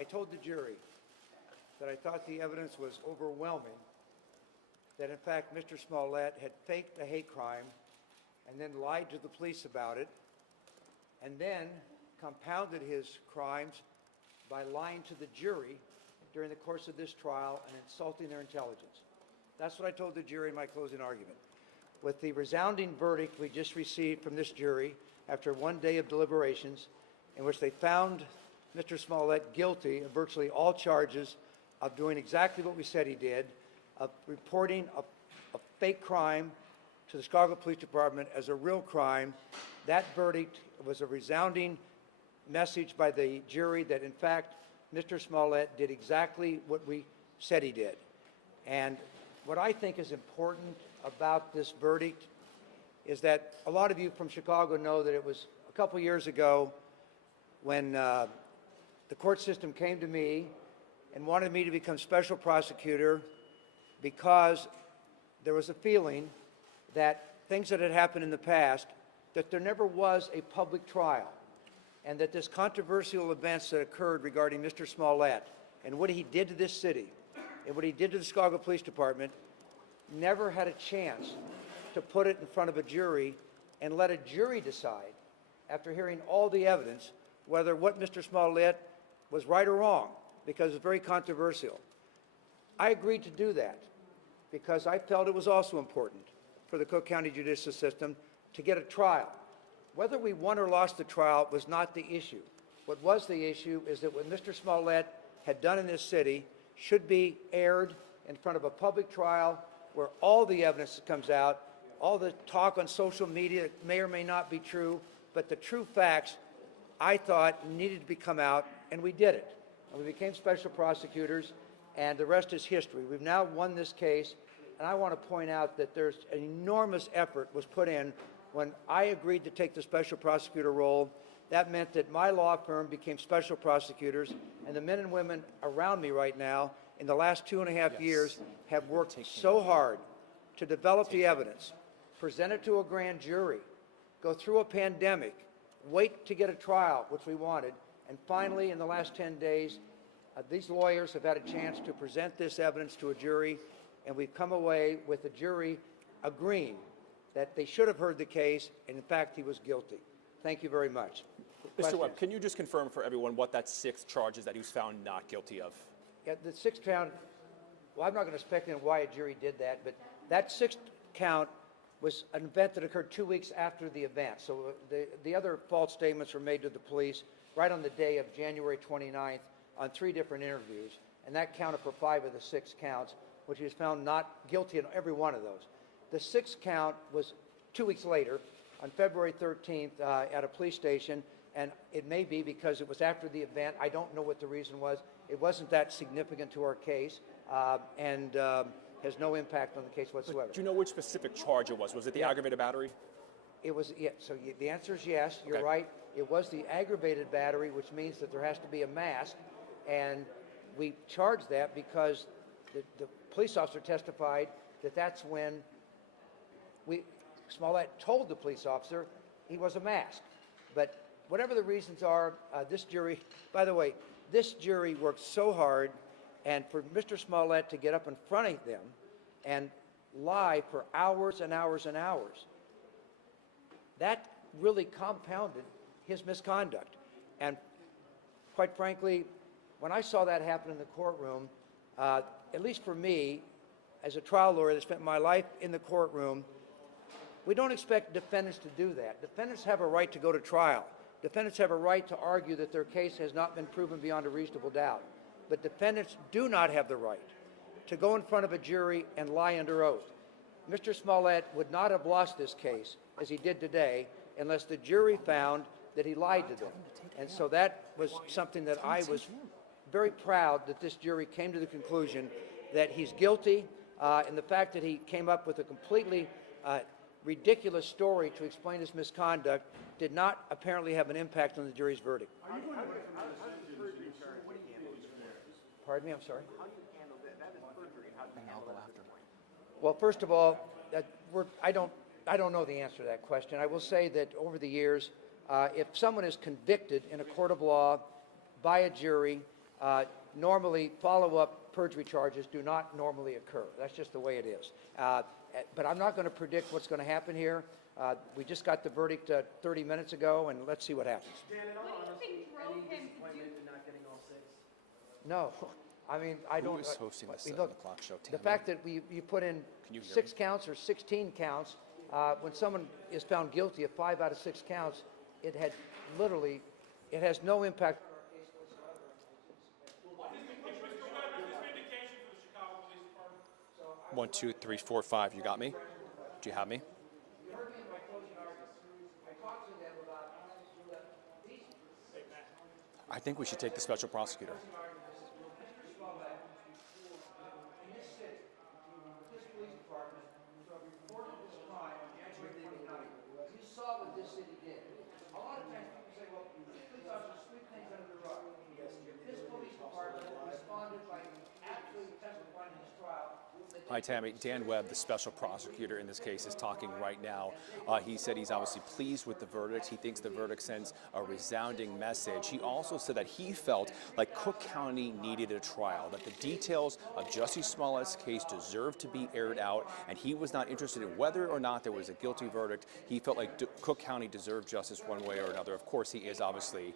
I told the jury that I thought the evidence was overwhelming, that in fact Mr. Smollett had faked a hate crime and then lied to the police about it, and then compounded his crimes by lying to the jury during the course of this trial and insulting their intelligence. That's what I told the jury in my closing argument. With the resounding verdict we just received from this jury after one day of deliberations, in which they found Mr. Smollett guilty of virtually all charges of doing exactly what we said he did, of reporting a fake crime to the Chicago Police Department as a real crime. That verdict was a resounding message by the jury that, in fact, Mr. Smollett did exactly what we said he did. And what I think is important about this verdict is that a lot of you from Chicago know that it was a couple years ago when the court system came to me and wanted me to become special prosecutor because there was a feeling that things that had happened in the past, that there never was a public trial, and that this controversial events that occurred regarding Mr. Smollett and what he did to this city and what he did to the Chicago Police Department never had a chance to put it in front of a jury and let a jury decide, after hearing all the evidence, whether what Mr. Smollett was right or wrong, because it's very controversial. I agreed to do that because I felt it was also important for the Cook County judicial system to get a trial. Whether we won or lost the trial was not the issue. What was the issue is that what Mr. Smollett had done in this city should be aired in front of a public trial where all the evidence comes out, all the talk on social media may or may not be true, but the true facts, I thought, needed to come out, and we did it. And we became special prosecutors, and the rest is history. We've now won this case, and I want to point out that there's an enormous effort was put in when I agreed to take the special prosecutor role. That meant that my law firm became special prosecutors, and the men and women around me right now in the last 2.5 years have worked so hard to develop the evidence, present it to a grand jury, go through a pandemic, wait to get a trial, which we wanted, and finally, in the last 10 days, these lawyers have had a chance to present this evidence to a jury, and we've come away with the jury agreeing that they should have heard the case, and in fact, he was guilty. Thank you very much. Mr. Webb, can you just confirm for everyone what that 6 charges that he was found not guilty of? Yeah, the 6th count, well, I'm not going to speculate on why a jury did that, but that 6th count was an event that occurred 2 weeks after the event. So the other false statements were made to the police right on the day of January 29th on 3 different interviews, and that counted for 5 of the 6 counts, which he was found not guilty in every one of those. The 6th count was 2 weeks later, on February 13th, at a police station, and it may be because it was after the event. I don't know what the reason was. It wasn't that significant to our case, and has no impact on the case whatsoever. But do you know which specific charge it was? Was it the aggravated battery? It was, yeah, so the answer is yes, you're right. It was the aggravated battery, which means that there has to be a mask, and we charged that because the police officer testified that that's when Smollett told the police officer he was a mask. But whatever the reasons are, this jury, by the way, this jury worked so hard, and for Mr. Smollett to get up in front of them and lie for hours and hours and hours, that really compounded his misconduct. And quite frankly, when I saw that happen in the courtroom, at least for me, as a trial lawyer that spent my life in the courtroom, we don't expect defendants to do that. Defendants have a right to go to trial. Defendants have a right to argue that their case has not been proven beyond a reasonable doubt. But defendants do not have the right to go in front of a jury and lie under oath. Mr. Smollett would not have lost this case, as he did today, unless the jury found that he lied to them. And so that was something that I was very proud that this jury came to the conclusion that he's guilty, and the fact that he came up with a completely ridiculous story to explain his misconduct did not apparently have an impact on the jury's verdict. Pardon me, I'm sorry? How do you handle that? That is perjury. How do you handle that? Well, first of all, I don't know the answer to that question. I will say that over the years, if someone is convicted in a court of law by a jury Normally, follow-up perjury charges do not normally occur. That's just the way it is. But I'm not going to predict what's going to happen here. We just got the verdict 30 minutes ago, and let's see what happens. What do you think drove him to do? No, I mean, I don't. Who is hosting this look, 7 o'clock show? the Tammy? fact that you put in Can you hear 6 counts or 16 counts, when someone is found guilty of 5 out of 6 counts, it has no impact. 1, 2, 3, 4, 5. You got me? Do you have me? I think we should take the special prosecutor. Hi, Tammy. Dan Webb, the special prosecutor in this case, is talking right now. He said he's obviously pleased with the verdict. He thinks the verdict sends a resounding message. He also said that he felt like Cook County needed a trial, that the details of Jussie Smollett's case deserved to be aired out, and he was not interested in whether or not there was a guilty verdict. He felt like Cook County deserved justice one way or another. Of course, he is obviously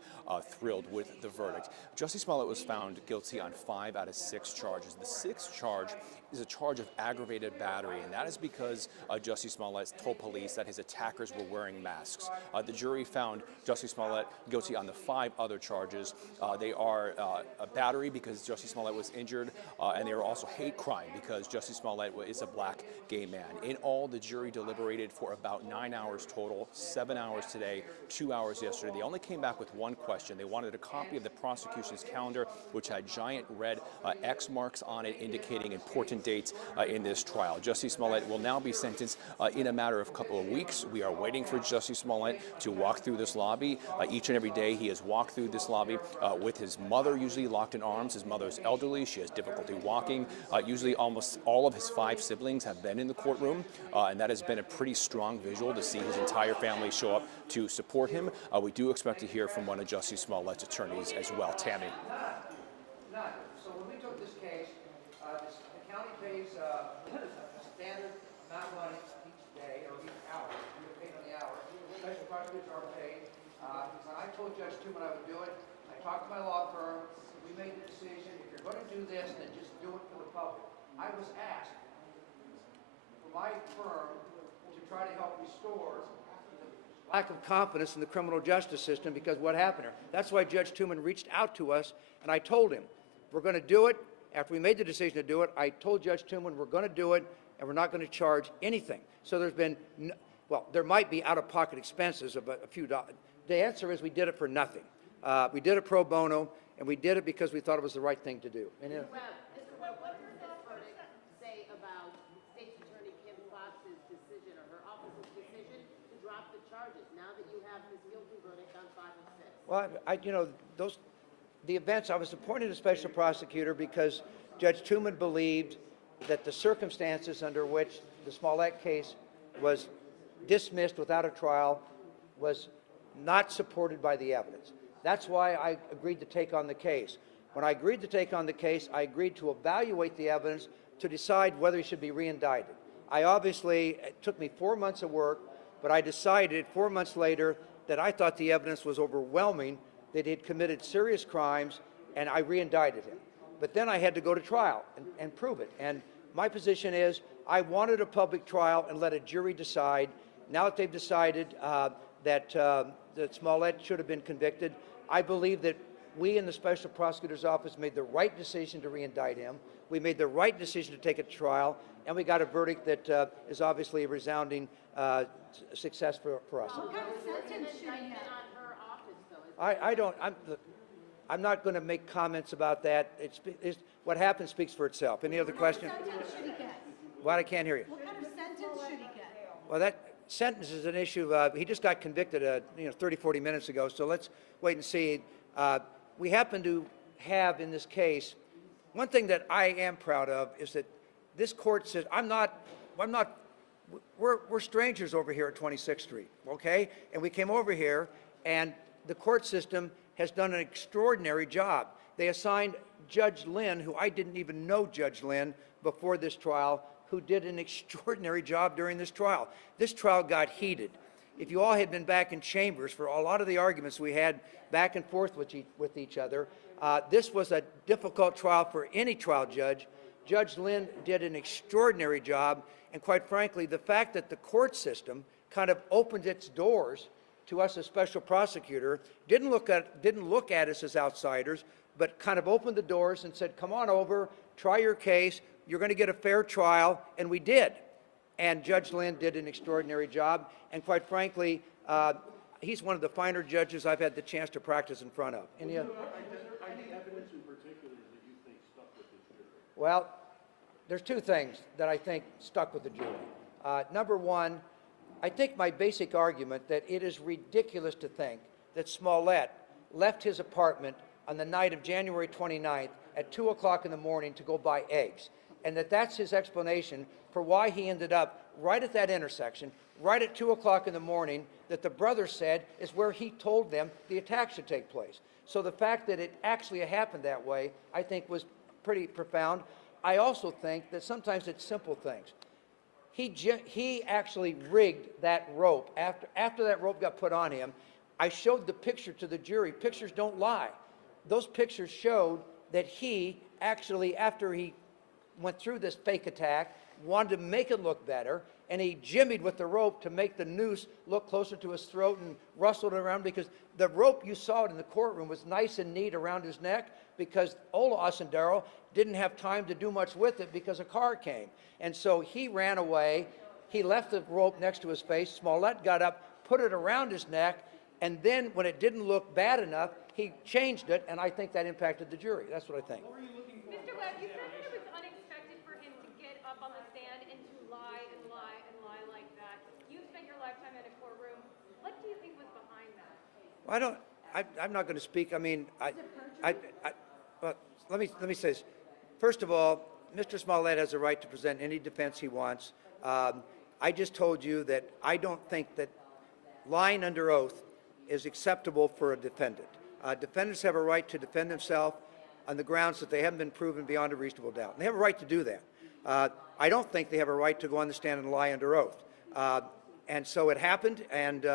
thrilled with the verdict. Jussie Smollett was found guilty on 5 out of 6 charges. The 6th charge is a charge of aggravated battery, and that is because Jussie Smollett told police that his attackers were wearing masks. The jury found Jussie Smollett guilty on the 5 other charges. They are a battery because Jussie Smollett was injured, and they are also hate crime because Jussie Smollett is a black gay man. In all, the jury deliberated for about 9 hours total, 7 hours today, 2 hours yesterday. They only came back with one question. They wanted a copy of the prosecution's calendar, which had giant red X marks on it indicating important dates in this trial. Jussie Smollett will now be sentenced in a matter of a couple of weeks. We are waiting for Jussie Smollett to walk through this lobby. Each and every day he has walked through this lobby with his mother usually locked in arms. His mother is elderly. She has difficulty walking. Usually almost all of his 5 siblings have been in the courtroom, and that has been a pretty strong visual to see his entire family show up to support him. We do expect to hear from one of Jussie Smollett's attorneys as well. Tammy. None. So when we took this case, the county pays a standard amount of money each day or each hour. We were paid on the hour. Special prosecutors are paid. When I told Judge Truman I would do it, I talked to my law firm. We made the decision, if you're going to do this, then just do it for the public. I was asked for my firm to try to help restore the lack of confidence in the criminal justice system because what happened here. That's why Judge Truman reached out to us, and I told him, we're going to do it. After we made the decision to do it, I told Judge Truman we're going to do it, and we're not going to charge anything. So there's been, well, there might be out-of-pocket expenses of a few dollars. The answer is we did it for nothing. We did it pro bono, and we did it because we thought it was the right thing to do. And, Mr. Webb, what does this verdict say about State's Attorney Kim Foxx's decision or her office's decision to drop the charges now that you have this guilty verdict on 5 and 6? Well, the events, I was appointed a special prosecutor because Judge Truman believed that the circumstances under which the Smollett case was dismissed without a trial was not supported by the evidence. That's why I agreed to take on the case. When I agreed to take on the case, I agreed to evaluate the evidence to decide whether he should be re-indicted. It took me 4 months of work, but I decided 4 months later that I thought the evidence was overwhelming, that he had committed serious crimes, and I re-indicted him. But then I had to go to trial and prove it. And my position is I wanted a public trial and let a jury decide. Now that they've decided that Smollett should have been convicted, I believe that we in the Special Prosecutor's Office made the right decision to re-indict him. We made the right decision to take it to trial, and we got a verdict that is obviously a resounding success for us. What kind of sentence should he have? I'm not going to make comments about that. What happened speaks for itself. Any other question? What kind of sentence should he get? What? I can't hear you. What kind of sentence should he get? Well, that sentence is an issue. He just got convicted 30, 40 minutes ago, so let's wait and see. We happen to have in this case, one thing that I am proud of is that this court says, we're strangers over here at 26th Street, okay? And we came over here, and the court system has done an extraordinary job. They assigned Judge Lynn, who I didn't even know Judge Lynn before this trial, who did an extraordinary job during this trial. This trial got heated. If you all had been back in chambers for a lot of the arguments we had back and forth with each other, this was a difficult trial for any trial judge. Judge Lynn did an extraordinary job, and quite frankly, the fact that the court system kind of opened its doors to us as special prosecutor, didn't look at us as outsiders, but kind of opened the doors and said, come on over, try your case, you're going to get a fair trial, and we did. And Judge Lynn did an extraordinary job, and quite frankly, he's one of the finer judges I've had the chance to practice in front of. Any evidence in particular that you think stuck with the jury? Well, there's two things that I think stuck with the jury. Number one, I think my basic argument that it is ridiculous to think that Smollett left his apartment on the night of January 29th at 2 o'clock in the morning to go buy eggs, and that's his explanation for why he ended up right at that intersection, right at 2 o'clock in the morning, that the brother said is where he told them the attack should take place. So the fact that it actually happened that way, I think, was pretty profound. I also think that sometimes it's simple things. He actually rigged that rope. After that rope got put on him, I showed the picture to the jury. Pictures don't lie. Those pictures showed that he actually, after he went through this fake attack, wanted to make it look better, and he jimmied with the rope to make the noose look closer to his throat and rustled around, because the rope, you saw it in the courtroom, was nice and neat around his neck, because Ola Osendero didn't have time to do much with it because a car came. And so he ran away. He left the rope next to his face. Smollett got up, put it around his neck, and then when it didn't look bad enough, he changed it, and I think that impacted the jury. That's what I think. Mr. Webb, you said that it was unexpected for him to get up on the stand and to lie and lie and lie like that. You spent your lifetime in a courtroom. What do you think was behind that? Well, I'm not going to speak. I mean, but let me say this. First of all, Mr. Smollett has a right to present any defense he wants. I just told you that I don't think that lying under oath is acceptable for a defendant. Defendants have a right to defend themselves on the grounds that they haven't been proven beyond a reasonable doubt. And they have a right to do that. I don't think they have a right to go on the stand and lie under oath. And so it happened, and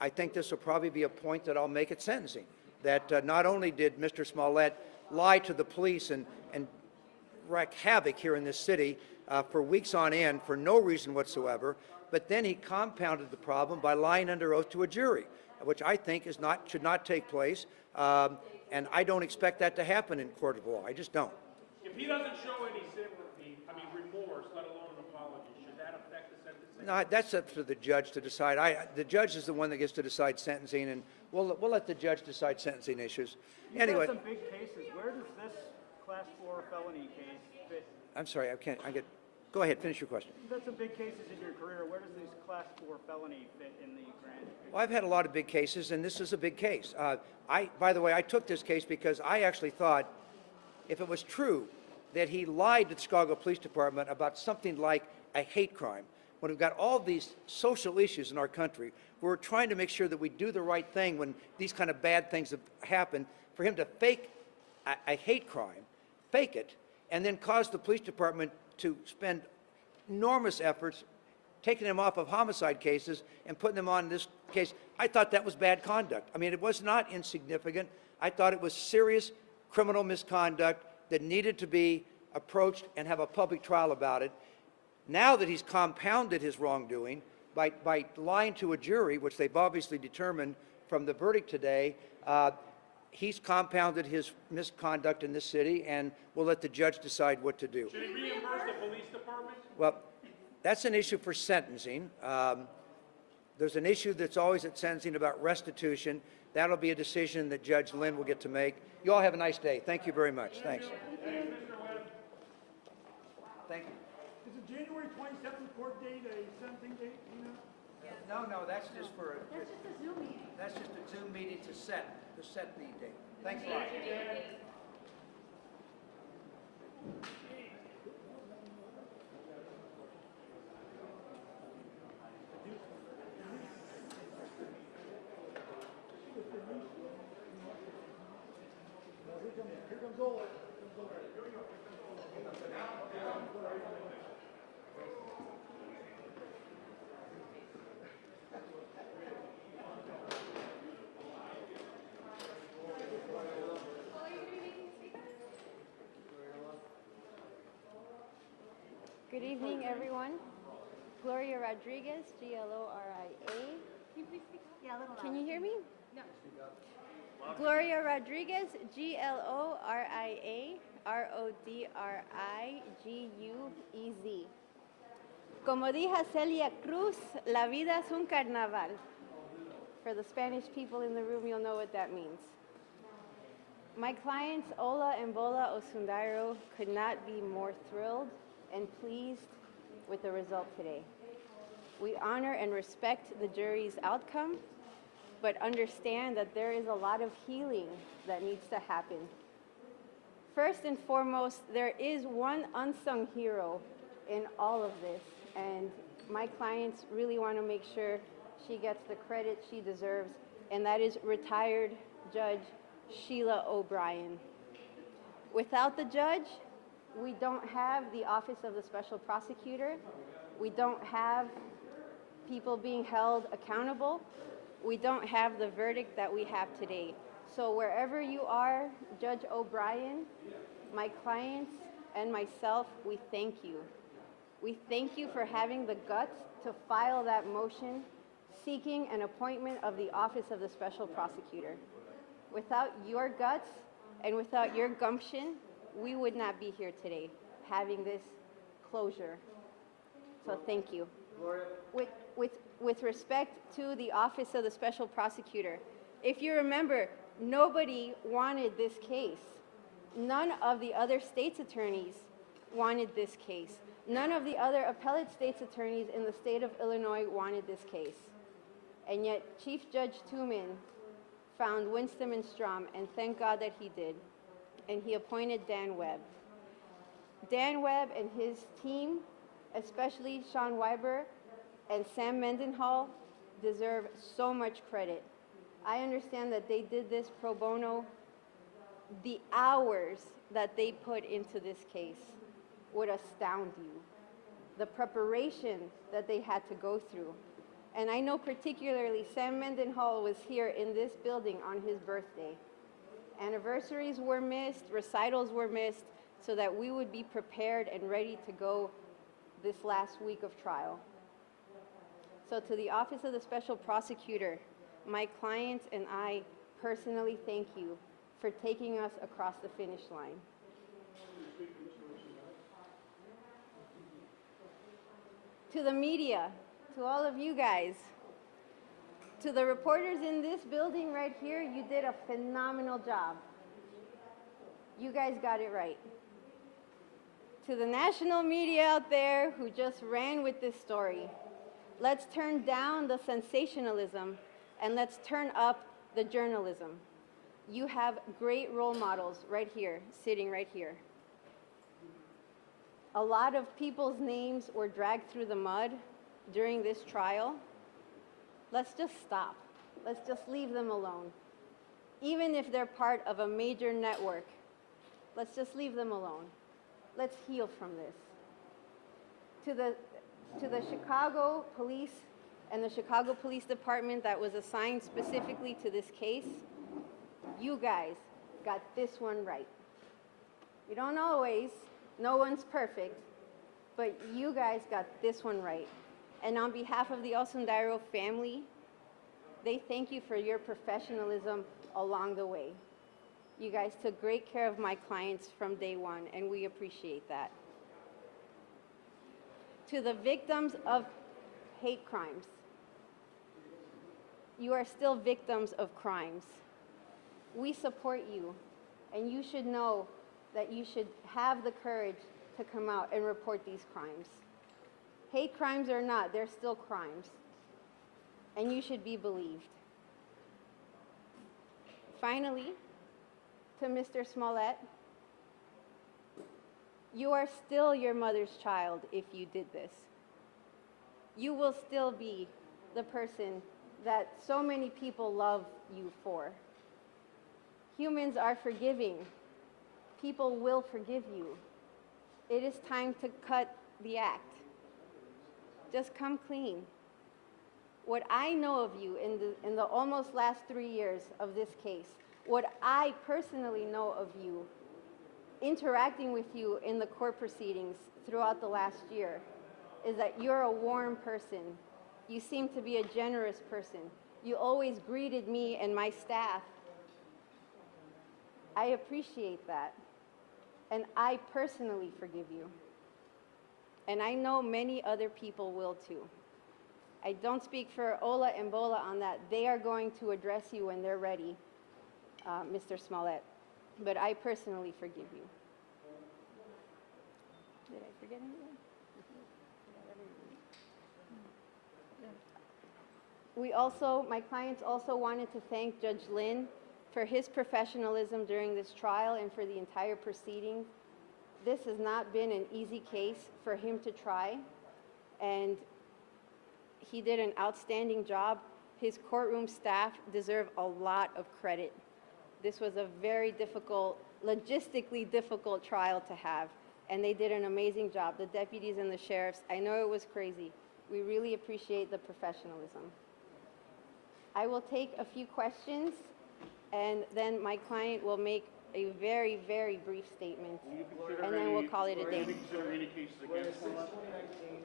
I think this will probably be a point that I'll make at sentencing, that not only did Mr. Smollett lie to the police and wreak havoc here in this city for weeks on end for no reason whatsoever, but then he compounded the problem by lying under oath to a jury, which I think should not take place, and I don't expect that to happen in court of law. I just don't. If he doesn't show any sympathy, remorse, let alone an apology, should that affect the sentencing? No, that's up to the judge to decide. The judge is the one that gets to decide sentencing, and we'll let the judge decide sentencing issues. Anyway. You've had some big cases. Where does this Class 4 felony case fit? I'm sorry, go ahead, finish your question. You've had some big cases in your career. Where does this Class 4 felony fit in the grand? Well, I've had a lot of big cases, and this is a big case. By the way, I took this case because I actually thought if it was true that he lied to the Chicago Police Department about something like a hate crime, when we've got all these social issues in our country, we're trying to make sure that we do the right thing when these kind of bad things have happened, for him to fake a hate crime, fake it, and then cause the police department to spend enormous efforts taking him off of homicide cases and putting him on this case. I thought that was bad conduct. I mean, it was not insignificant. I thought it was serious criminal misconduct that needed to be approached and have a public trial about it. Now that he's compounded his wrongdoing by lying to a jury, which they've obviously determined from the verdict today, he's compounded his misconduct in this city, and we'll let the judge decide what to do. Should he reimburse the police department? Well, that's an issue for sentencing. There's an issue that's always at sentencing about restitution. That'll be a decision that Judge Lynn will get to make. You all have a nice day. Thank you very much. Thanks. Thank you. Is the January 27th court date a sentencing date? No, that's just for That's just a Zoom meeting. that's just a Zoom meeting to set the date. Thanks a lot. Here comes Good evening, everyone. Gloria Rodriguez, Gloria. Can you hear me? No. Gloria Rodriguez, Gloria Rodriguez. Como dijo Celia Cruz, la vida es un carnaval. For the Spanish people in the room, you'll know what that means. My clients, Ola and Bola Osundairo, could not be more thrilled and pleased with the result today. We honor and respect the jury's outcome, but understand that there is a lot of healing that needs to happen. First and foremost, there is one unsung hero in all of this, and my clients really want to make sure she gets the credit she deserves, and that is retired Judge Sheila O'Brien. Without the judge, we don't have the Office of the Special Prosecutor. We don't have people being held accountable. We don't have the verdict that we have today. So wherever you are, Judge O'Brien, my clients, and myself, we thank you. We thank you for having the guts to file that motion seeking an appointment of the Office of the Special Prosecutor. Without your guts and without your gumption, we would not be here today having this closure. So thank you. With respect to the Office of the Special Prosecutor, if you remember, nobody wanted this case. None of the other state's attorneys wanted this case. None of the other appellate state's attorneys in the state of Illinois wanted this case. And yet Chief Judge Tooman found Winston and Strom, and thank God that he did. And he appointed Dan Webb. Dan Webb and his team, especially Sean Weiber and Sam Mendenhall, deserve so much credit. I understand that they did this pro bono. The hours that they put into this case would astound you. The preparation that they had to go through. And I know particularly Sam Mendenhall was here in this building on his birthday. Anniversaries were missed, recitals were missed, so that we would be prepared and ready to go this last week of trial. So to the Office of the Special Prosecutor, my clients and I personally thank you for taking us across the finish line. To the media, to all of you guys, to the reporters in this building right here, you did a phenomenal job. You guys got it right. To the national media out there who just ran with this story, let's turn down the sensationalism and let's turn up the journalism. You have great role models right here, sitting right here. A lot of people's names were dragged through the mud during this trial. Let's just stop. Let's just leave them alone. Even if they're part of a major network, let's just leave them alone. Let's heal from this. To the Chicago police and the Chicago Police Department that was assigned specifically to this case, you guys got this one right. You don't always, no one's perfect, but you guys got this one right. And on behalf of the Osundairo family, they thank you for your professionalism along the way. You guys took great care of my clients from day one, and we appreciate that. To the victims of hate crimes, you are still victims of crimes. We support you, and you should know that you should have the courage to come out and report these crimes. Hate crimes or not, they're still crimes, and you should be believed. Finally, to Mr. Smollett, you are still your mother's child if you did this. You will still be the person that so many people love you for. Humans are forgiving. People will forgive you. it is time to cut the act. Just come clean. What I know of you in the almost last 3 years of this case, what I personally know of you, interacting with you in the court proceedings throughout the last year, is that you're a warm person. You seem to be a generous person. You always greeted me and my staff. I appreciate that. And I personally forgive you. And I know many other people will too. I don't speak for Ola and Bola on that. They are going to address you when they're ready, Mr. Smollett. But I personally forgive you. Did I forget anything? My clients also wanted to thank Judge Lynn for his professionalism during this trial and for the entire proceeding. This has not been an easy case for him to try, and he did an outstanding job. His courtroom staff deserve a lot of credit. This was a very difficult, logistically difficult trial to have, and they did an amazing job. The deputies and the sheriffs, I know it was crazy. We really appreciate the professionalism. I will take a few questions, and then my client will make a very, very brief statement, and then we'll call it a day. Consider any cases against Since 2019,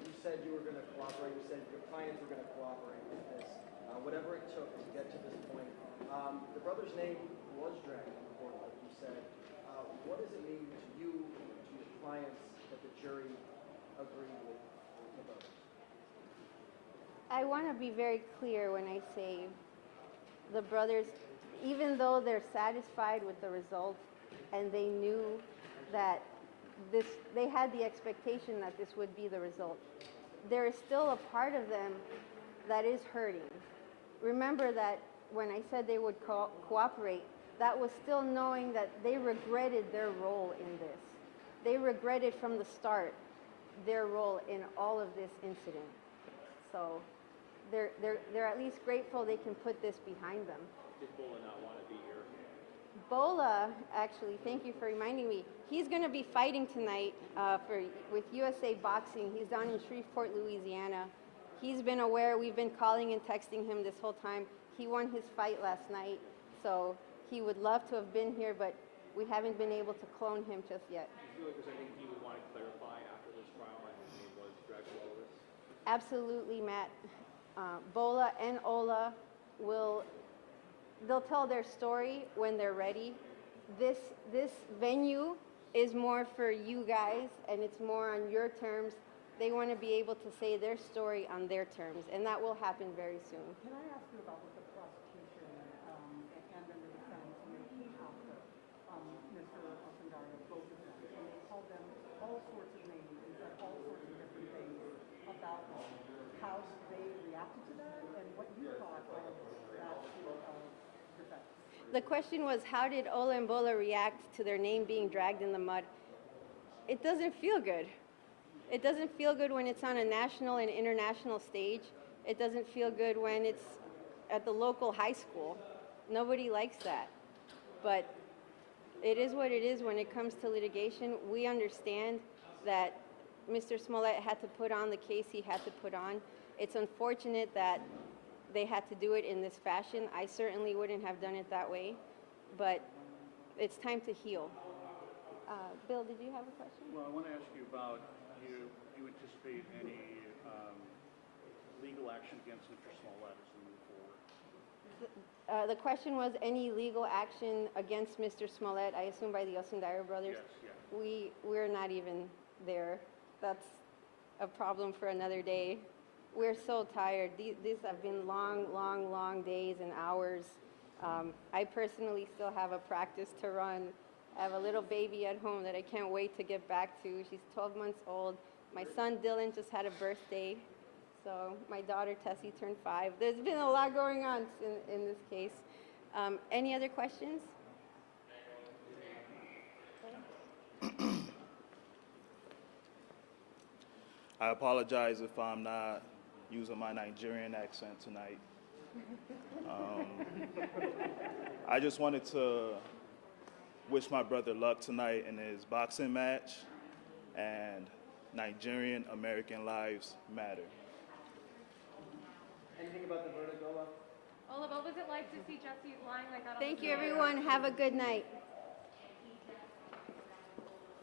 you said you were going to cooperate. You said your clients were going to cooperate with this, whatever it took to get to this point. The brother's name was dragged in court, like you said. What does it mean to you, to your clients, that the jury agreed with the brothers? I want to be very clear when I say the brothers, even though they're satisfied with the result and they knew that they had the expectation that this would be the result, there is still a part of them that is hurting. Remember that when I said they would cooperate, that was still knowing that they regretted their role in this. They regretted from the start their role in all of this incident. So they're at least grateful they can put this behind them. Did Bola not want to be here? Bola, actually, thank you for reminding me. He's going to be fighting tonight with USA Boxing. He's down in Shreveport, Louisiana. He's been aware. We've been calling and texting him this whole time. He won his fight last night, so he would love to have been here, but we haven't been able to clone him just yet. Do you feel like there's anything he would want to clarify after this trial and his name was dragged through all this? Absolutely, Matt. Bola and Ola they'll tell their story when they're ready. This venue is more for you guys, and it's more on your terms. They want to be able to say their story on their terms, and that will happen very soon. Can I ask you about what the prosecution and then the defense made after Mr. Osundario, both of them? And they called them all sorts of names and said all sorts of different things about them. How they reacted to that and what you thought of that defense? The question was, how did Ola and Bola react to their name being dragged in the mud? It doesn't feel good. It doesn't feel good when it's on a national and international stage. It doesn't feel good when it's at the local high school. Nobody likes that. But it is what it is when it comes to litigation. We understand that Mr. Smollett had to put on the case he had to put on. It's unfortunate that they had to do it in this fashion. I certainly wouldn't have done it that way, but it's time to heal. Bill, did you have a question? Well, I want to ask you about, do you anticipate any legal action against Mr. Smollett as we move forward? The question was any legal action against Mr. Smollett, I assume by the Osundario brothers? Yes, yeah. We're not even there. That's a problem for another day. We're so tired. These have been long, long, long days and hours. I personally still have a practice to run. I have a little baby at home that I can't wait to get back to. She's 12 months old. My son Dylan just had a birthday. So my daughter Tessie turned 5. There's been a lot going on in this case. Any other questions? I apologize if I'm not using my Nigerian accent tonight. I just wanted to wish my brother luck tonight in his boxing match. and Nigerian American lives matter. Anything about the verdict, Ola? Ola, what was it like to see Jussie lying like that on the Thank you, stand? everyone. Have a good night.